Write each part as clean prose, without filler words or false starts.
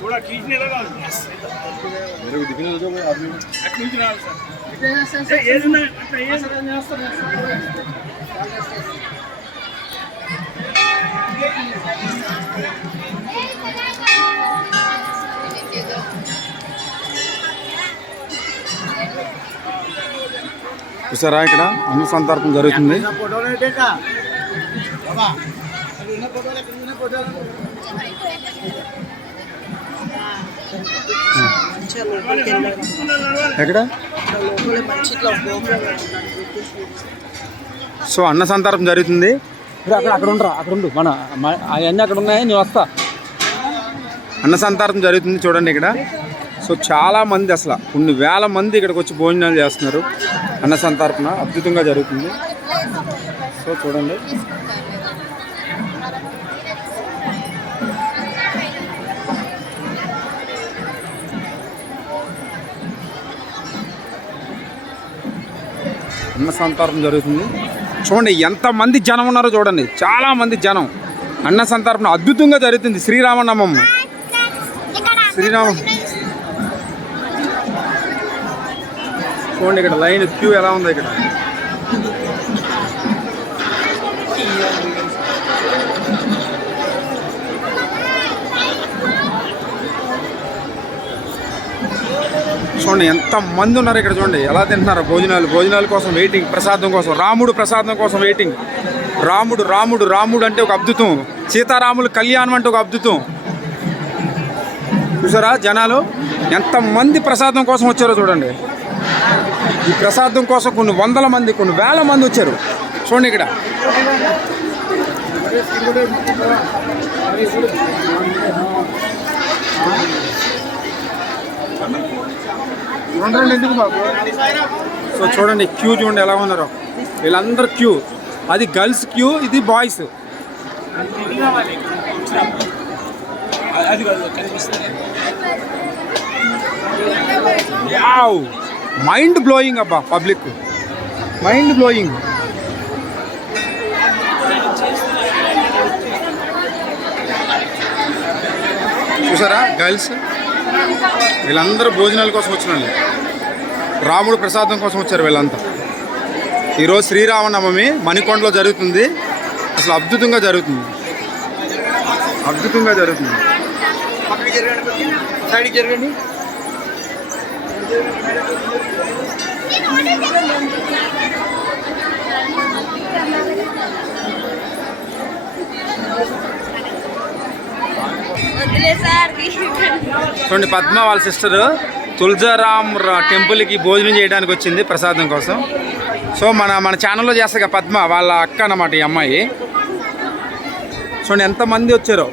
थोड़ा खींचने लगा मेरे को दिखने दो आदमी खींच रहा सर ये ना ये చూసారా ఇక్కడ అన్న సంతర్పణ జరుగుతుంది. ఎక్కడ సో అన్న సంతర్పణ జరుగుతుంది. అక్కడ ఉండరా, అక్కడ ఉండు, మన అవన్నీ అక్కడ ఉన్నాయి, నేను వస్తా. అన్న సంతర్పణ జరుగుతుంది చూడండి ఇక్కడ. సో చాలా మంది, అసలు కొన్ని వేల మంది ఇక్కడికి వచ్చి భోజనాలు చేస్తున్నారు. అన్న సంతర్పణ అద్భుతంగా జరుగుతుంది. సో చూడండి అన్న సంతర్పణ జరుగుతుంది. చూడండి ఎంతమంది జనం ఉన్నారో చూడండి, చాలా మంది జనం. అన్న సంతర్పణ అద్భుతంగా జరుగుతుంది. శ్రీరామనవమి, శ్రీరామ. చూడండి ఇక్కడ లైన్ క్యూ ఎలా ఉంది ఇక్కడ. చూడండి ఎంత మంది ఉన్నారు ఇక్కడ. చూడండి ఎలా తింటున్నారు భోజనాల కోసం వెయిటింగ్, ప్రసాదం కోసం, రాముడు ప్రసాదం కోసం వెయిటింగ్. రాముడు రాముడు రాముడు అంటే ఒక అద్భుతం, సీతారాములు కళ్యాణం అంటే ఒక అద్భుతం. చూసారా జనాలు ఎంతమంది ప్రసాదం కోసం వచ్చారో చూడండి. ఈ ప్రసాదం కోసం కొన్ని వందల మంది, కొన్ని వేల మంది వచ్చారు. చూడండి ఇక్కడ. సో చూడండి క్యూ చూడండి ఎలా ఉన్నారో వీళ్ళందరూ క్యూ. అది గర్ల్స్ క్యూ, ఇది బాయ్స్. వావ్, మైండ్ బ్లోయింగ్ అబ్బా, పబ్లిక్ మైండ్ బ్లోయింగ్. చూసారా గర్ల్స్ వీళ్ళందరూ భోజనాల కోసం వచ్చినారు, రాముడు ప్రసాదం కోసం వచ్చారు వీళ్ళంతా. ఈరోజు శ్రీరామనవమి మణికొండలో జరుగుతుంది. అసలు అద్భుతంగా జరుగుతుంది, అద్భుతంగా జరుగుతుంది. జరగండి. చూడండి పద్మ వాళ్ళ సిస్టర్ తులజారాం టెంపుల్కి భోజనం చేయడానికి వచ్చింది ప్రసాదం కోసం. సో మన ఛానల్లో చేస్తాగా పద్మ వాళ్ళ అక్క అన్నమాట ఈ అమ్మాయి. చూడండి ఎంతమంది వచ్చారో.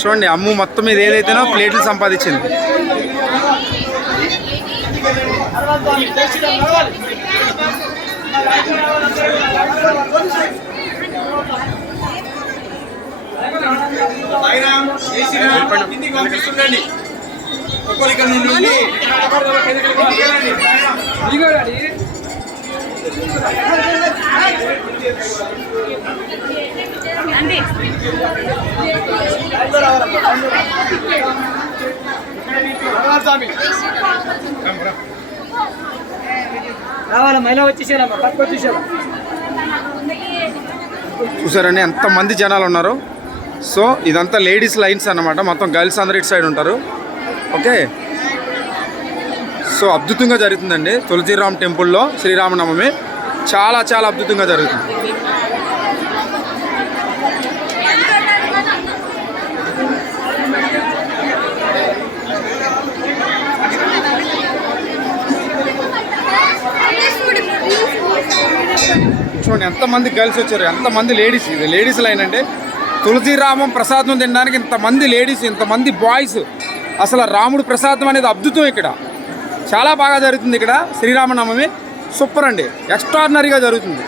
చూడండి అమ్ము మొత్తం మీద ఏదైతేనో ప్లేట్లు సంపాదించింది. చూసారండి ఎంతమంది జనాలు ఉన్నారు. సో ఇదంతా లేడీస్ లైన్స్ అన్నమాట, మొత్తం గర్ల్స్ అందరు ఇటు సైడ్ ఉంటారు. ఓకే, సో అద్భుతంగా జరుగుతుందండి తులసిరామ్ టెంపుల్లో శ్రీరామనవమి. చాలా చాలా అద్భుతంగా జరుగుతుంది. చూడండి ఎంతమంది గర్ల్స్ వచ్చారు, ఎంతమంది లేడీస్. ఇది లేడీస్ లైన్ అంటే తులసిరామం ప్రసాదం తినడానికి ఇంతమంది లేడీస్, ఇంతమంది బాయ్స్. అసలు రాముడు ప్రసాదం అనేది అద్భుతం. ఇక్కడ చాలా బాగా జరుగుతుంది. ఇక్కడ శ్రీరామనవమి సూపర్ అండి, ఎక్స్ట్రాడినరీగా జరుగుతుంది.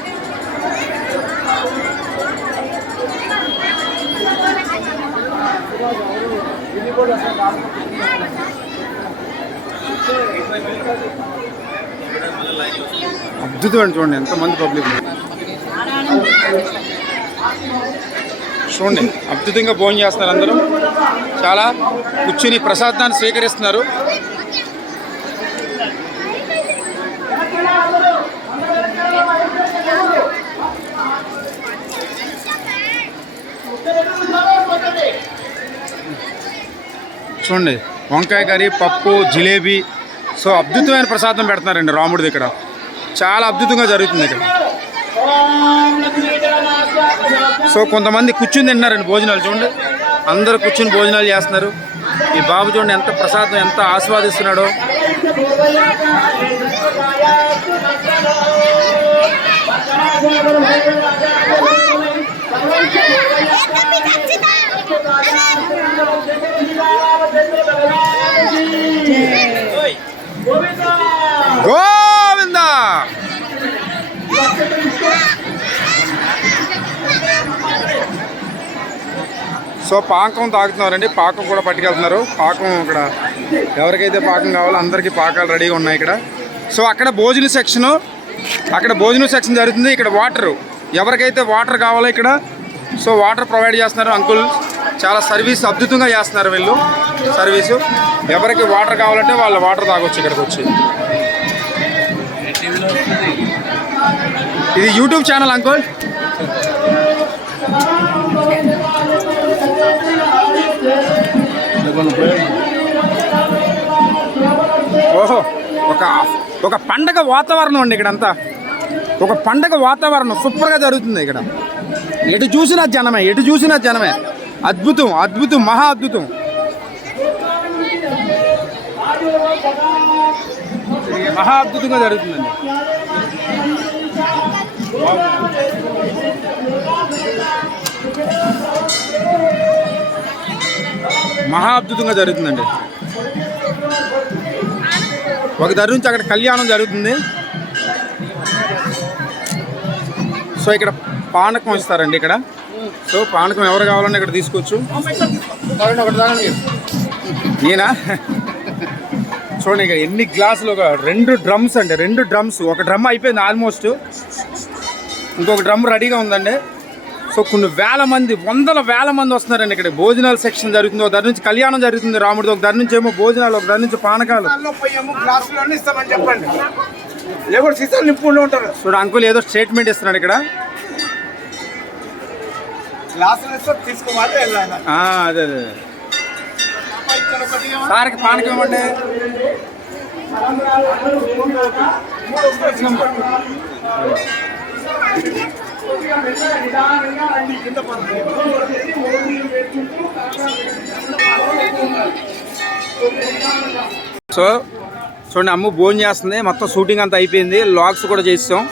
అద్భుతమైన చూడండి ఎంతమంది పబ్లిక్ చూడండి, అద్భుతంగా భోజనం చేస్తున్నారు అందరూ. చాలా కూర్చుని ప్రసాదాన్ని స్వీకరిస్తున్నారు. చూడండి వంకాయ కర్రీ, పప్పు, జిలేబీ. సో అద్భుతమైన ప్రసాదం పెడుతున్నారండి రాముడి దగ్గర. చాలా అద్భుతంగా జరుగుతుంది ఇక్కడ. సో కొంతమంది కూర్చుని తింటున్నారండి భోజనాలు. చూడండి అందరూ కూర్చుని భోజనాలు చేస్తున్నారు. ఈ బాబు చూడండి ఎంత ప్రసాదం ఎంత ఆస్వాదిస్తున్నాడో. గోవిందా. సో పాకం తాగుతున్నారండి, పాకం కూడా పట్టుకెళ్తున్నారు. పాకం ఇక్కడ ఎవరికైతే పాకం కావాలో అందరికీ పాకాలు రెడీగా ఉన్నాయి ఇక్కడ. సో అక్కడ భోజన సెక్షను, అక్కడ భోజనం సెక్షన్ జరుగుతుంది. ఇక్కడ వాటరు, ఎవరికైతే వాటర్ కావాలో ఇక్కడ సో వాటర్ ప్రొవైడ్ చేస్తున్నారు అంకుల్. చాలా సర్వీస్ అద్భుతంగా చేస్తున్నారు వీళ్ళు సర్వీసు. ఎవరికి వాటర్ కావాలంటే వాళ్ళు వాటర్ తాగొచ్చు ఇక్కడికి వచ్చి. ఇది యూట్యూబ్ ఛానల్ అంకుల్. ఓహో, ఒక పండగ వాతావరణం అండి ఇక్కడంతా. ఒక పండగ వాతావరణం సూపర్గా జరుగుతుంది ఇక్కడ. ఎటు చూసినా జనమే, ఎటు చూసినా జనమే. అద్భుతం, అద్భుతం, మహా అద్భుతం. మహా అద్భుతంగా జరుగుతుందండి. మహా అద్భుతంగా జరుగుతుందండి. ఒక దగ్గర నుంచి అక్కడ కళ్యాణం జరుగుతుంది. సో ఇక్కడ పానకం ఇస్తారండి ఇక్కడ. సో పానకం ఎవరు కావాలన్నా ఇక్కడ తీసుకోవచ్చు. నేనా చూడండి ఇక్కడ ఎన్ని గ్లాసులు, ఒక 2 డ్రమ్స్ అండి, 2 డ్రమ్స్. ఒక డ్రమ్ అయిపోయింది ఆల్మోస్ట్, ఇంకొక డ్రమ్ రెడీగా ఉందండి. సో కొన్ని వేల మంది, వందల వేల మంది వస్తున్నారండి ఇక్కడ. భోజనాల సెక్షన్ జరుగుతుంది. ఒక దగ్గర నుంచి కళ్యాణం జరుగుతుంది రాముడిది, ఒక దగ్గర నుంచి ఏమో భోజనాలు, ఒక దగ్గర నుంచి పానకాలు. చూడు అంకుల్ ఏదో స్టేట్మెంట్ ఇస్తున్నాడు ఇక్కడ. అదే అదే సార్కి పానకం ఇవ్వండి. సో చూడండి అమ్ము భోజనం చేస్తుంది. మొత్తం షూటింగ్ అంతా అయిపోయింది, లాగ్స్ కూడా చేసాం.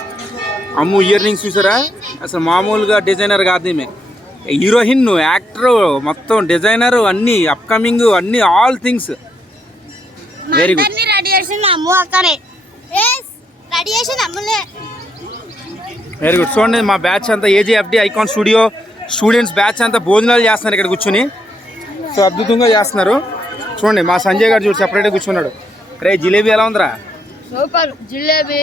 అమ్ము ఇయర్ రింగ్స్ చూసారా, అసలు మామూలుగా డిజైనర్ కాదు ఈమె. హీరోయిన్, యాక్టర్, మొత్తం డిజైనర్, అన్ని అప్కమింగ్, అన్ని all things. Very good. Very good. చూడండి మా బ్యాచ్ అంతా ఏజీఎఫ్డి ఐకాన్ స్టూడియో స్టూడెంట్స్ బ్యాచ్ అంతా భోజనాలు చేస్తున్నారు ఇక్కడ కూర్చొని. సో అద్భుతంగా చేస్తున్నారు. చూడండి మా సంజయ్ గారు చూడు సెపరేట్గా కూర్చున్నాడు. రే జిలేబీ ఎలా ఉందిరా? సూపర్ జిలేబీ.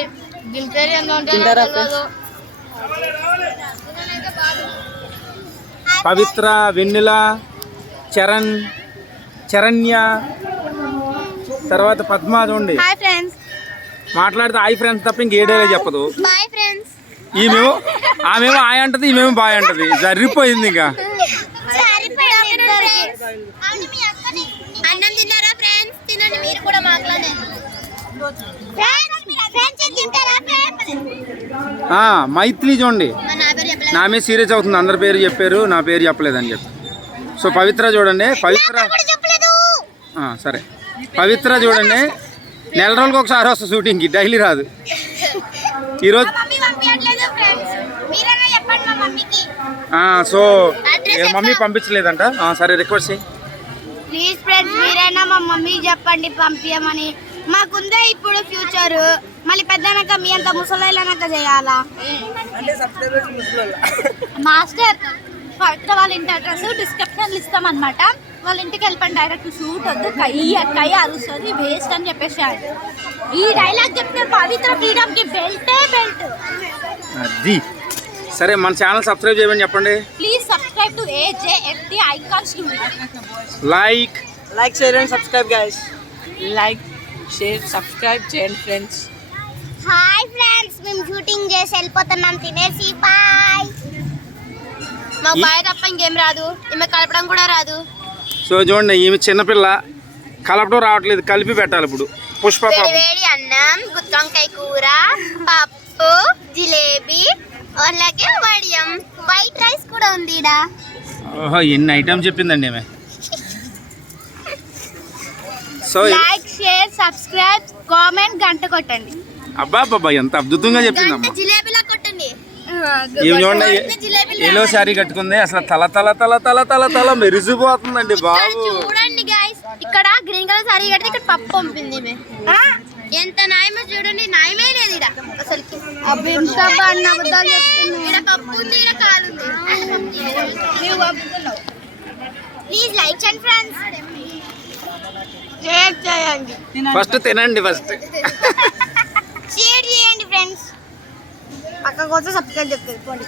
పవిత్ర, వెన్నెల, చరణ్, చరణ్య, తర్వాత పద్మ. చూడండి మాట్లాడితే హాయ్ ఫ్రెండ్స్ తప్ప ఇంకేడేలే చెప్పదు. ఈమెమో ఆమెమో హాయ్ అంటది, ఈమెమో బాయ్ అంటది. జరిగిపోయింది ఇంకా. మైత్రి చూడండి నా మీద సీరియస్ అవుతుంది. అందరి పేరు చెప్పారు, నా పేరు చెప్పలేదని చెప్పి. సో పవిత్ర చూడండి, పవిత్ర సరే పవిత్ర చూడండి నెల రోజులకు ఒకసారి వస్తుంది షూటింగ్కి, డైలీ రాదు. ఈరోజు సో మమ్మీ పంపించలేదంట. సరే రిక్వెస్ట్ చేయి ప్లీజ్ ఫ్రెండ్స్, మీరైనా మా మమ్మీకి చెప్పండి పంపించమని. మాకుందే ఇప్పుడు ఫ్యూచర్, మళ్ళీ పెద్దనాక మీ అంత ముసలాక చేయాలా? మాస్టర్ పవిత్ర వాళ్ళ ఇంటి అడ్రస్ డిస్క్రిప్షన్లు ఇస్తాం అనమాట. వాళ్ళ ఇంటికి వెళ్ళిపోయి డైరెక్ట్ షూట్ వద్దు కై అరుస్తుంది వేస్ట్ అని చెప్పేసి ఆయన. ఈ డైలాగ్ చెప్తే పవిత్ర ఫ్రీడమ్ కి బెల్టే బెల్ట్. అది సరే, మన ఛానల్ సబ్స్క్రైబ్ చేయమని చెప్పండి. Please subscribe to AJFT icon studio. Like share and subscribe guys. Like share subscribe చేయండి ఫ్రెండ్స్. హాయ్ ఫ్రెండ్స్, మేము షూటింగ్ చేసి వెళ్ళిపోతున్నాం. తినేసి బాయ్. మాకు బాయ్ తప్ప ఇంకేం రాదు, ఈమె కలపడం కూడా రాదు. సో చూడండి, ఈమె చిన్నపిల్ల, కలపడం రావట్లేదు, కలిపి పెట్టాలి ఇప్పుడు. పుష్ప పాపం. వేడి అన్నం, గుత్తొంకాయ కూర, పప్పు, జిలేబీ, అలాగే వడియం, వైట్ రైస్ కూడా ఉంది ఈడ. ఓహో, ఎన్ని ఐటమ్స్ చెప్పిందండి ఈమె. So like, share, subscribe, comment, గంట కొట్టండి. అబ్బా బాబా, ఎంత అద్భుతంగా చెప్పిందమ్మా. జిలేబీలా కొట్టండి. ఏం చూడండి, ఎల్లో శారీ కట్టుకుంది, అసలు తల తల తల తల తల తల మెరిసిపోతుందండి బాబు. చూడండి గైస్, ఇక్కడ గ్రీన్ కలర్ సారీ కడితే ఇక్కడ పప్పు పంపింది ఈమె. ఎంత న్యాయమో చూడండి, న్యాయమే లేదు ఇక్కడ అసలుకి. ఇక్కడ పప్పు ఉంది, ఇక్కడ కాలు ఉంది. ప్లీజ్ లైక్ చేయండి ఫ్రెండ్స్, షేర్ చేయండి. ఫస్ట్ తినండి, ఫస్ట్ షేర్ చేయండి ఫ్రెండ్స్. పక్క కోసం సబ్స్క్రైబ్ చెప్తుంది.